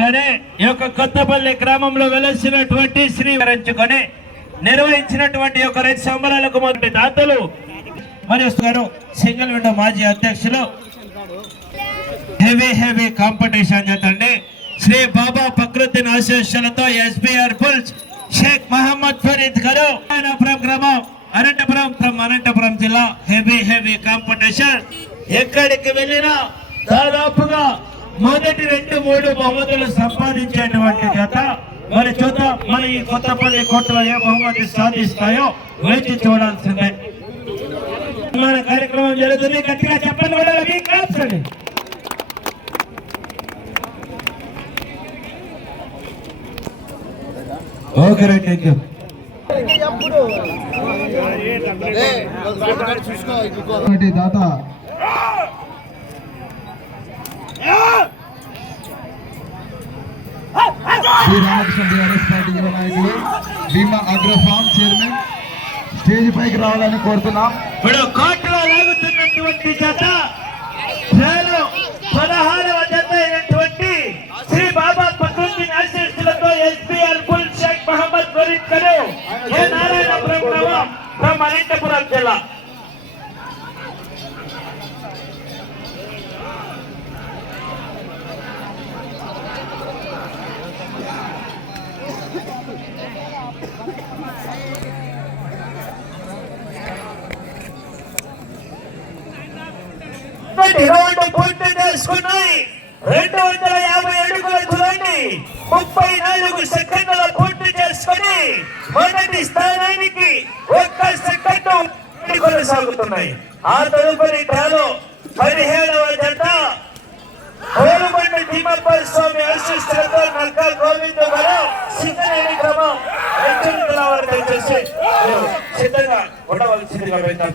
గానే ఈ యొక్క కొత్తపల్లి గ్రామంలో వెలసినటువంటి శ్రీకరించుకొని నిర్వహించినటువంటి యొక్క రైతు సంబరాలకు మొదటి దాతలు మరియు గారు సింగిల్ విండో మాజీ అధ్యక్షులు. హెవీ హెవీ కాంపిటీషన్ చేతండి. శ్రీ బాబా ప్రకృతిని ఆశీస్సులతో ఎస్బీఆర్ పుల్స్ షేక్ మహమ్మద్ ఫరీద్ గారు. అనంతపురం గ్రామం అనంతపురం ఫ్రమ్ అనంతపురం జిల్లా హెవీ హెవీ కాంపిటీషన్. ఎక్కడికి వెళ్ళినా దాదాపుగా మొదటి రెండు మూడు బహుమతులు సంపాదించేటువంటి జత. మరి చూద్దాం మన ఈ కొత్తపల్లి కోటలో ఏ బహుమతి సాధిస్తాయో వేచి చూడాల్సిందే. మన కార్యక్రమం జరుగుతుంది. గట్టిగా చెప్పండి క్లాప్స్ అండి. ఓకే రైట్ థ్యాంక్ యూ దాత శ్రీ రామకృష్ణ బీఆర్ఎస్ పార్టీ యువ నాయకులు భీమా అగ్రఫామ్ చైర్మన్ స్టేజ్ పైకి రావాలని కోరుతున్నాం. ఇప్పుడు కోర్టులో లాగుతున్నటువంటి జత పదహారవ జత అయినటువంటి శ్రీ బాబా ప్రకృతి ఆశీస్సులతో ఎస్పీఆర్ షేక్ మహమ్మద్ ఫరీద్ ఏ అనంతపురం జిల్లా. రౌండ్ పూర్తి చేసుకున్నాయి రెండు వందల యాభై అడుగుల దూరాన్ని ముప్పై నాలుగు సెకండ్ల పూర్తి చేసుకుని మొదటి స్థానానికి ఒక్క సెకండ్ కొనసాగుతున్నాయి. ఆ తదుపరి డ్రాలో పదిహేడవ జత. కోరుబండ తిమ్మప్ప స్వామి ఆశిస్తులతో నల్కా గోవింద గారు సిద్ధమైన క్రమం ఎత్తుల వారు దయచేసి సిద్ధంగా ఉండవలసిందిగా వెళ్తారు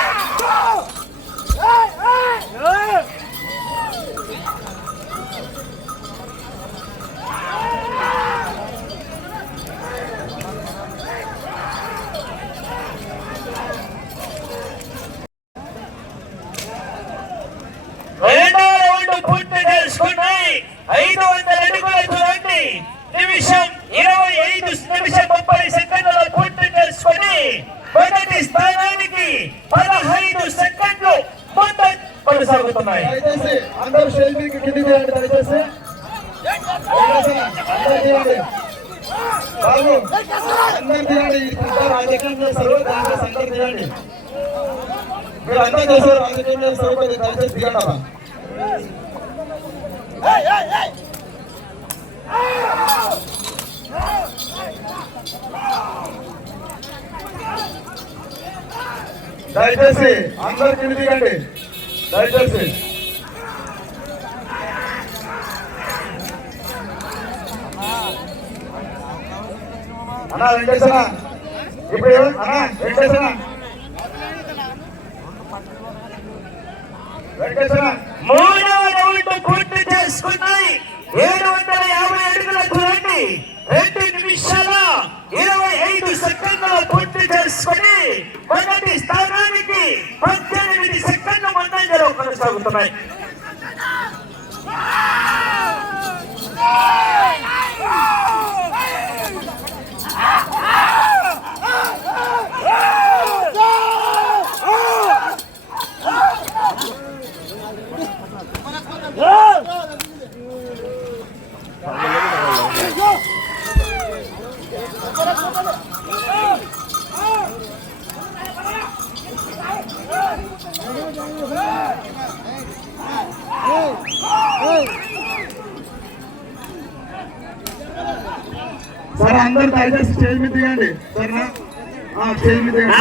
రెండో రౌండ్ పూర్తి చేసుకున్నాయి ఐదు వందల అడుగుల దూరాన్ని నిమిషం ఇరవై ఐదు నిమిషం ముప్పై సెకండ్లలో పూర్తి చేసుకొని మొదటి స్థానానికి పదహైదు సెకండ్లు ముందు కొనసాగుతున్నాయి. దయచేసి అందరూ కింది దయచేసి. అందరూ తీయండి బాబు తీయండి రాజకీయం చేస్తారు తీయండి మీరు అందరూ చేస్తారు రాజకీయం చేస్తారు కొద్దిగా దయచేసి తీయండి అమ్మా. దయచేసి అందరు కింది దిగండి. దయచేసి అన్నా వెంకటేశ్వర ఇప్పుడు అన్నా వెంకటేశ్వర వెంకటేశ్వర మూడవ రౌండ్ పూర్తి చేసుకున్నాయి. ఏడు వందల యాభై అడుగుల దూరాన్ని రెండు నిమిషాల ఇరవై ఐదు సెకండ్ల పూర్తి చేసుకుని మొదటి స్థానానికి పద్దెనిమిది సెకండ్ల ముందంజలో కొనసాగుతున్నాయి Ah! సరే అందరు దయచేసి స్టేజ్ మీద దిగండి సరేనా? స్టేజ్ మీద దిగండి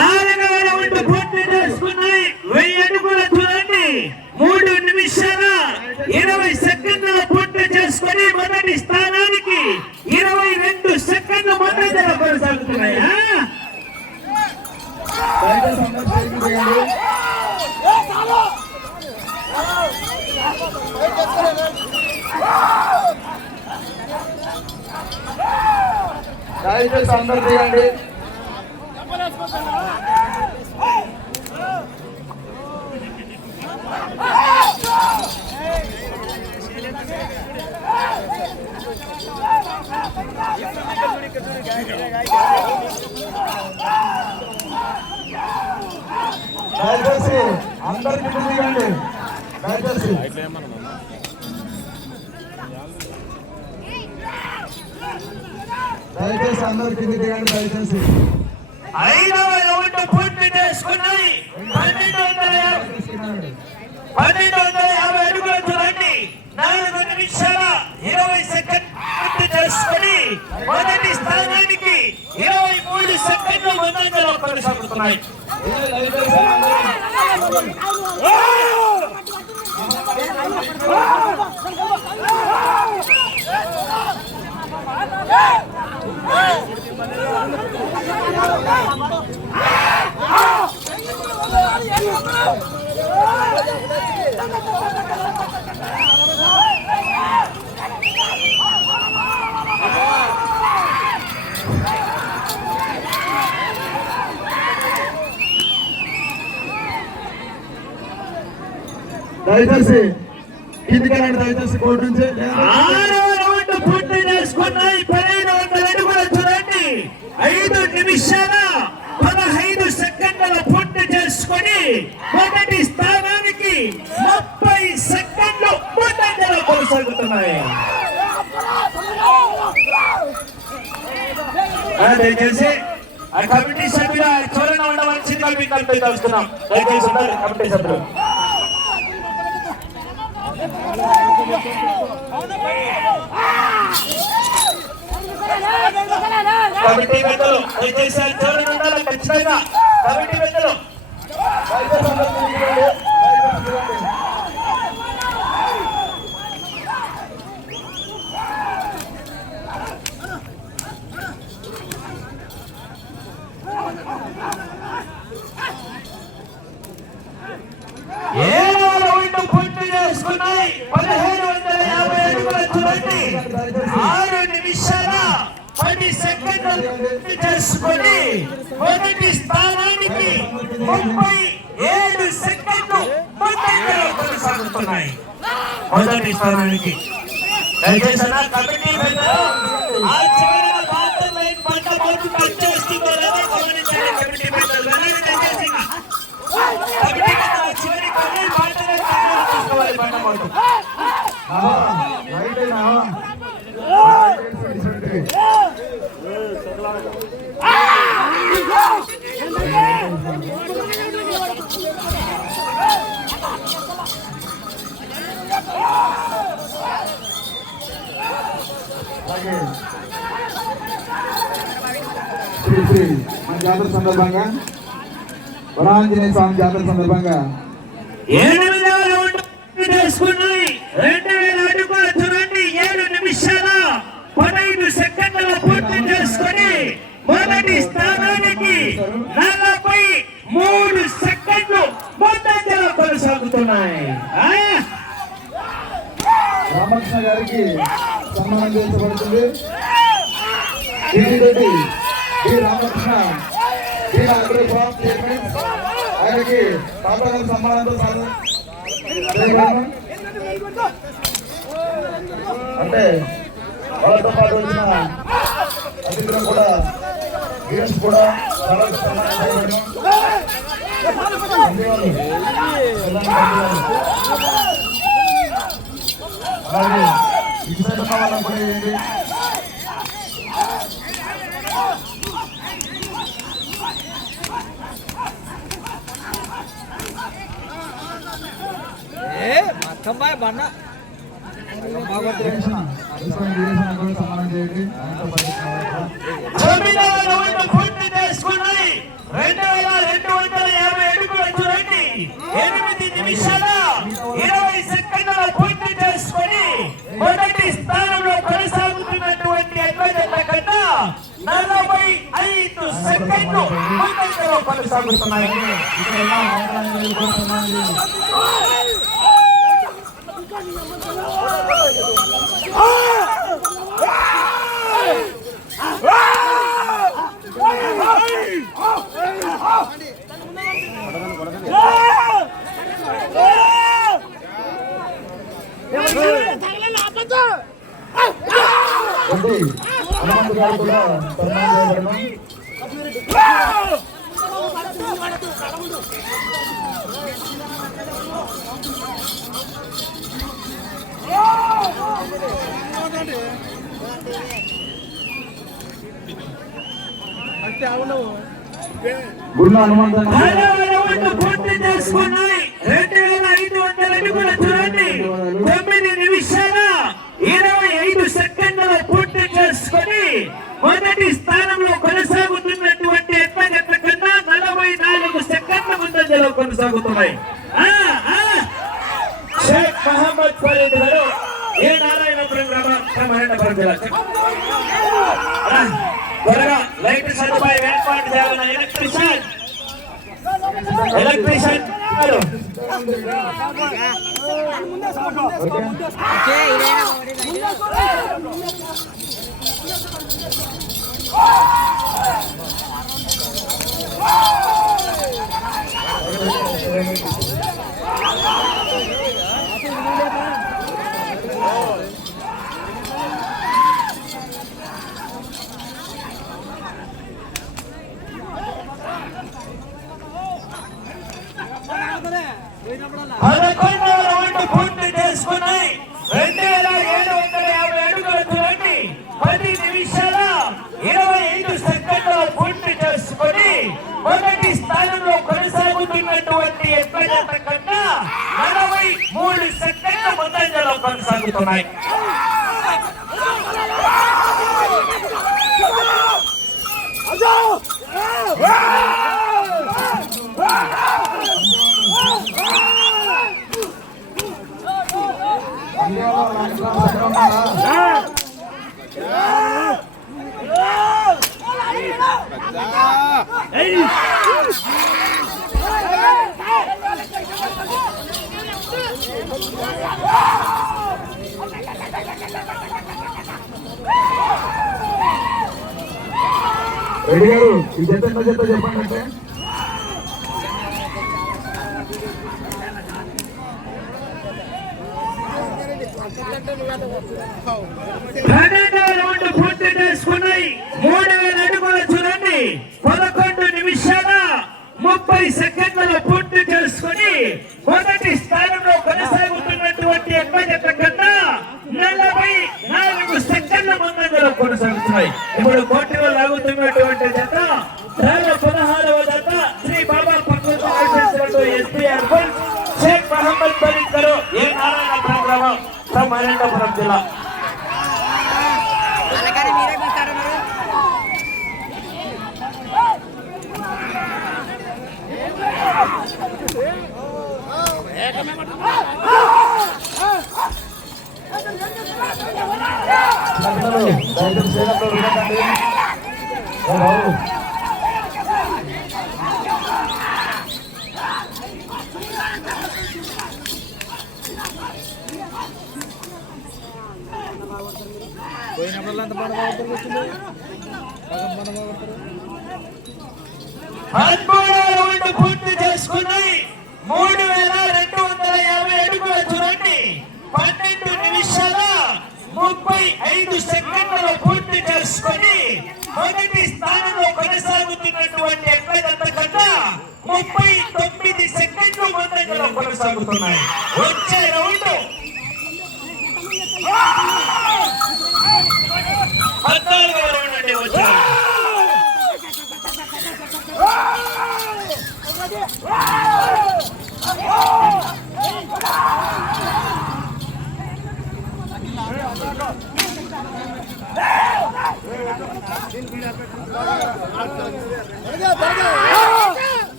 దయచేసి అందరు తీయండి దయచేసి అందరికి దయచేసి దయచేసి అందరికి దిగండి దయచేసి. ఐదవ రౌండ్ పూర్తి చేసుకున్నాయి. పన్నెండు వందల. పన్నెండు వందల యాభై అడుగుల దూరాన్ని నాలుగు నిమిషాల ఇరవై సెకండ్ పూర్తి చేసుకుని మొదటి స్థానానికి ఇరవై మూడు సెకండ్లు ముందంజలో కొనసాగుతున్నాయి. అందరూ దయచేసి కిందికి రండి దయచేసి కోర్టు నుంచి లేదా ఆరవ రౌండ్ పూర్తి చేసుకున్నాయి పదిహేను వందల అడుగుల చూడండి ఐదు నిమిషాల పదహైదు సెకండ్ల పూర్తి చేసుకొని మొదటి స్థానానికి ముప్పై సెకండ్లు ముందంజలో కొనసాగుతున్నాయి. దయచేసి ఆ కమిటీ సభ్యుల చూడన ఉండవలసిందిగా మీకు కల్పించాల్సుకున్నాం దయచేసి ఉండాలి కమిటీ సభ్యులు. కమిటీ పెద్దలు దయచేసి ఆ ఖచ్చితంగా కమిటీ పెద్దలు దయచేసి అందరూ కిందికి రండి. దయచేసి రండి. ఏడవ రౌండ్ పూర్తి చేసుకున్నాయి పదిహేను వందల యాభై అడుగుల చూడండి ఆరు నిమిషాల పది సెకండ్లు పూర్తి చేసుకొని మొదటి స్థానానికి ముప్పై ఏడు సెకండ్లు కొనసాగుతున్నాయి. మొదటి స్థానానికి దయచేసి కమిటీ పెద్దలు ఆ లైన్ పంట పోతూ లేదో గమనించండి కమిటీ పెద్దలు దయచేసి కమిటీ పెద్దలు చివరి పంట ఆహా, రైట్ అయినా? రైట్ అయినా? అలాగే. శ్రీ శ్రీ మన జాతర సందర్భంగా వరాంజనేయ స్వామి జాతర సందర్భంగా. రెండు వేల చూడండి. ఏడు నిమిషాల పదహైదు సెకండ్ల మొదటి స్థానానికి నలభై మూడు సెకండ్లు ముందంజలో కొనసాగుతున్నాయి? రామకృష్ణ గారికి సన్మానం చేయించబడుతుంది కిరీరెడ్డి డి రామకృష్ణ ఆయనకి తాతగారి సన్మానంతో. అంటే వాళ్ళతో పాటు వచ్చిన అతిథులు కూడా గేమ్స్ కూడా వాళ్ళకి అలాగే ఇటు సైడ్ ఉన్న వాళ్ళని కూడా ఏంటి వీరేశన, ఈశ్వరుని రౌండ్ పూర్తి చేసుకున్నాయి రెండు వేల రెండు వందల యాభై అడుగుల చూడండి ఎనిమిది నిమిషాల ఇరవై సెకండ్ల పూర్తి చేసుకొని మొదటి స్థానంలో కొనసాగుతున్నటువంటి అడ్వైజర్ల కన్నా నలభై ఐదు సెకండ్లు ముందంజలో కొనసాగుతున్నాయి ఇక్కడ ఉన్న ఆంధ్రాని కూడా సన్మానం చేయండి. రెడ్డి హనుమంతు గారు కూడా సన్మానం చేయబడడం గురున హనుమంతు పదవ రౌండ్ పూర్తి చేసుకున్నాయి. రెండు వేల ఐదు వందల అడుగుల చూడండి తొమ్మిది నిమిషాల. ఇరవై ఐదు సెకండ్ల పూర్తి మొదటి స్థానంలో కొనసాగుతున్నటువంటి ఎట్లగట్ల కన్నా నలభై నాలుగు సెకండ్ల ముందంజలో కొనసాగుతున్నాయి. ఆ, ఆ. షేక్ మహమ్మద్ ఫరీద్ గారు ఏ నారాయణపురం బ్రహ్మాండపురం జిల్లా త్వరగా లైట్ సదుపాయం ఏర్పాటు చేయాలన్న ఎలక్ట్రిషియన్ ఎలక్ట్రీషియన్ గారు. పదకొండవ రౌండ్ పూర్తి చేసుకున్నాయి రెండు వేల ఏడు వందల యాభై అడుగుల చూడండి పది నిమిషాల ఇరవై ఐదు సెకండ్ల పూర్తి చేసుకొని మొదటి స్థానంలో కొనసాగుతున్నటువంటి ఎట్ల కన్నా నలభై మూడు సెకండ్ల ముందంజలో కొనసాగుతున్నాయి Yeah. అలాంటి సక్రమంగా రెడ్డి గారు ఈ జత ఎంత జత చెప్పండి అంటే పన్నెండవ రౌండ్ ముప్పై సెకండ్లలో పూర్తి చేసుకుని మొదటి స్థానంలో కొనసాగుతున్నటువంటి ఎక్కువ జత కన్నా నలభై నాలుగు సెకండ్ల ముందంజలో కొనసాగుతున్నాయి. ఇప్పుడు పోటీలో లాగుతున్నటువంటి జత చాలా పదహారవ జత శ్రీ బాబా పక్కన ఎస్పీఆర్ షేక్ మహమ్మద్ ఫరీద్ గారు ఏ నారాయణ గ్రామం ఫ్రమ్ జిల్లా అలాగని మీరే పిలుస్తారు మరి చిన్నపిల్లలు దయచేసి రౌండ్ పూర్తి చేసుకుని మూడు వేల రెండు వందల యాభై అడుగుల చూడండి పన్నెండు నిమిషాల ముప్పై ఐదు సెకండ్లలో పూర్తి చేసుకొని మొదటి స్థానంలో కొనసాగుతున్నటువంటి ఎక్కడంత కన్నా ముప్పై తొమ్మిది సెకండ్లు ముందంజలో కొనసాగుతున్నాయి. వచ్చే రౌండ్. పద్నాలుగు రౌండ్ అండి వచ్చే round.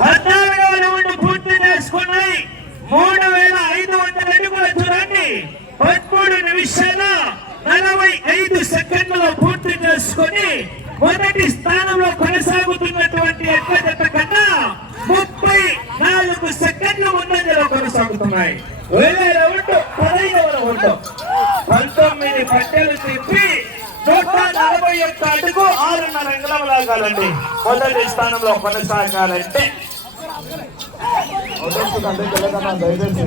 పద్నాలుగవ రౌండ్ పూర్తి చేసుకున్నాయి మూడు వేల ఐదు వందల అడుగుల చూడండి పదమూడు నిమిషాల నలభై ఐదు సెకండ్లలో పూర్తి చేసుకొని మొదటి స్థానంలో కొనసాగుతున్నటువంటి ఎక్కువ జత కన్నా ముప్పై నాలుగు సెకండ్ల ముందంజలో కొనసాగుతున్నాయి వేరే రౌండ్ పదహైదవ రౌండ్ పంతొమ్మిది పట్టెలు తిప్పి నూట నలభై ఒక్క అడుగు ఆరున్నర అంగుళం లాగాలండి మొదటి స్థానంలో కొనసాగాలంటే దయచేసి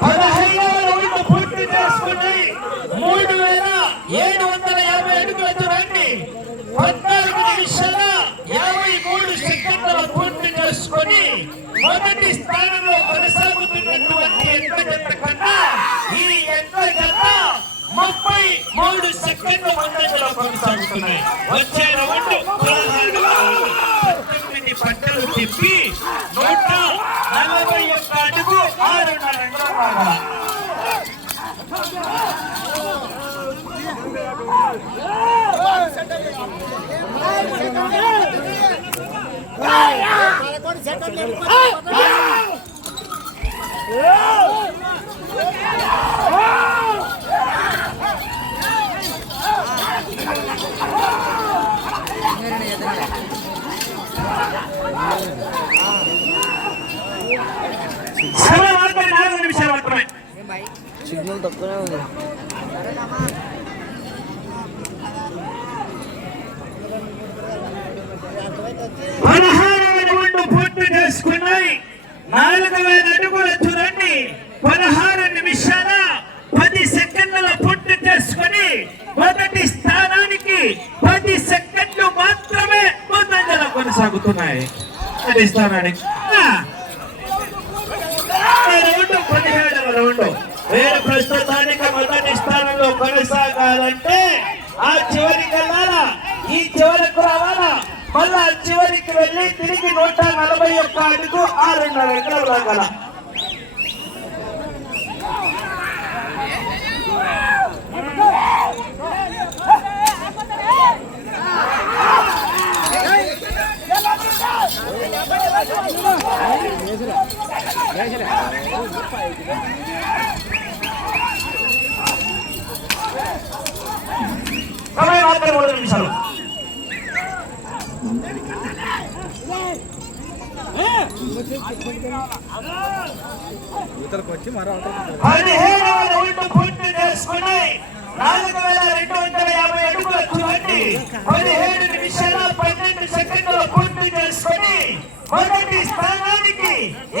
పదహైదవ రౌండ్ పూర్తి చేసుకుని మూడు వేల ఏడు వందల యాభై అడుగుల దూరాన్ని పద్నాలుగు నిమిషాల యాభై మూడు సెకండ్ల పూర్తి చేసుకొని మొదటి స్థానంలో కొనసాగుతున్నటువంటి ఎంత జత కన్నా ఈ ఎంత జత ముప్పై మూడు సెకండ్ల ముందంజలో కొనసాగుతున్నాయి వచ్చే రౌండ్ పదహారు. పంతొమ్మిది పట్టలు తిప్పి నూట నలభై ఒక్క అడుగు ఆరున్నర Oh! రౌండ్ పదిహేడవ రౌండ్. వేరే ప్రస్తుతానికి మొదటి స్థానంలో కొనసాగాలంటే ఆ చివరికి వెళ్ళాలా ఈ చివరికి రావాలా? మళ్ళా ఆ చివరికి వెళ్ళి తిరిగి నూట నలభై ఒక్క అడుగు ఆరున్నర ఎకరాలు రాగల సమయం మాత్రం మూడు నిమిషాలు. పదిహేడవ రౌండ్ పూర్తి నాలుగు వేల రెండు వందల యాభై అడుగుల చూడండి పదిహేడు నిమిషాల పన్నెండు సెకండ్లు పూర్తి చేసుకుని మొదటి స్థానానికి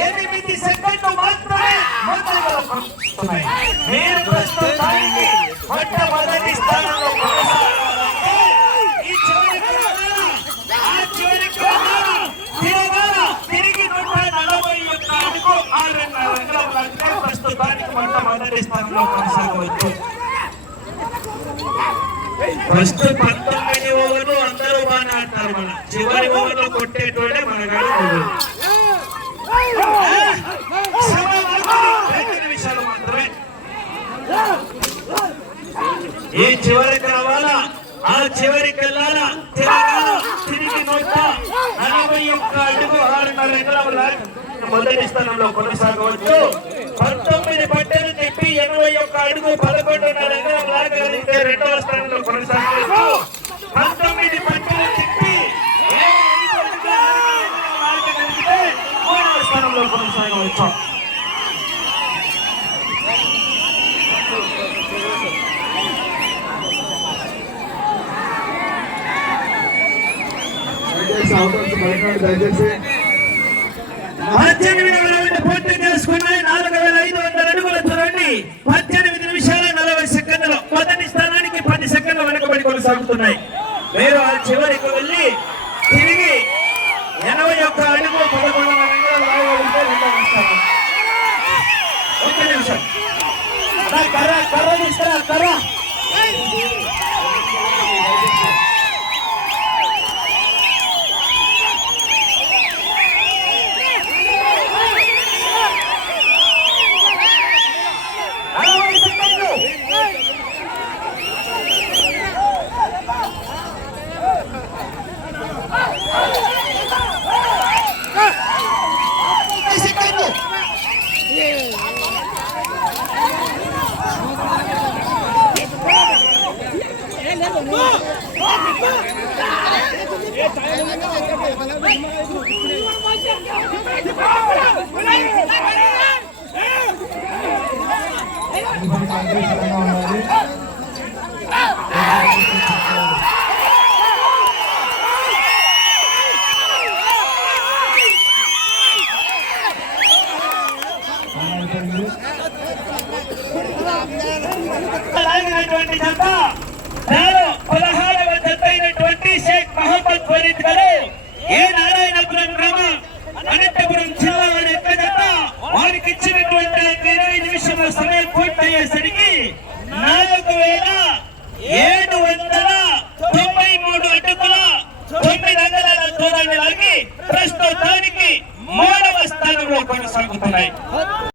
ఎనిమిది సెకండ్లు మాత్రమే ముందుగా కొనసాగుతున్నాయి. మీరు ప్రస్తుతానికి మొట్టమొదటి స్థానంలో ఈ చివరికి ఆ చివరికి తిరగాల తిరిగి నూట నలభై ఒక్క ఆరున్నర ప్రస్తుతానికి మొట్టమొదటి స్థానంలో కొనసాగవచ్చు ఫస్ట్ పంతొమ్మిది ఓవర్లు అందరూ బాగానే ఆడతారు మన. చివరి ఓవర్లు కొట్టేటోడే మన గాడి నిమిషాలు మాత్రమే. ఈ చివరికి రావాలా? ఆ చివరికి వెళ్ళాలా? తెలంగాణ తిరిగి నూట నలభై ఒక్క అడుగు ఆరున్నర ఎకరాల మొదటి స్థానంలో కొనసాగవచ్చు. పంతొమ్మిది పట్టెలు తిప్పి ఎనభై ఒక్క అడుగు పదకొండున్నర ఎకరం లాగలిగితే రెండవ స్థానంలో కొనసాగవచ్చు పంతొమ్మిది పట్టెలు తిప్పి మూడవ స్థానంలో కొనసాగవచ్చు. దయచేసి అవసరం పడకండి దయచేసి పద్దెనిమిది రౌండ్ పూర్తి చేసుకున్నాయి నాలుగు వేల ఐదు వందల అడుగుల చూడండి పద్దెనిమిది నిమిషాల నలభై సెకండ్లు మొదటి స్థానానికి పది సెకండ్ల వెనుకబడి కొనసాగుతున్నాయి మీరు ఆ చివరికి వెళ్ళి తిరిగి ఎనభై ఒక్క అడుగు పదకొండు ఒక్క నిమిషం. కర్ర కర్ర తీసుకురా కర్ర.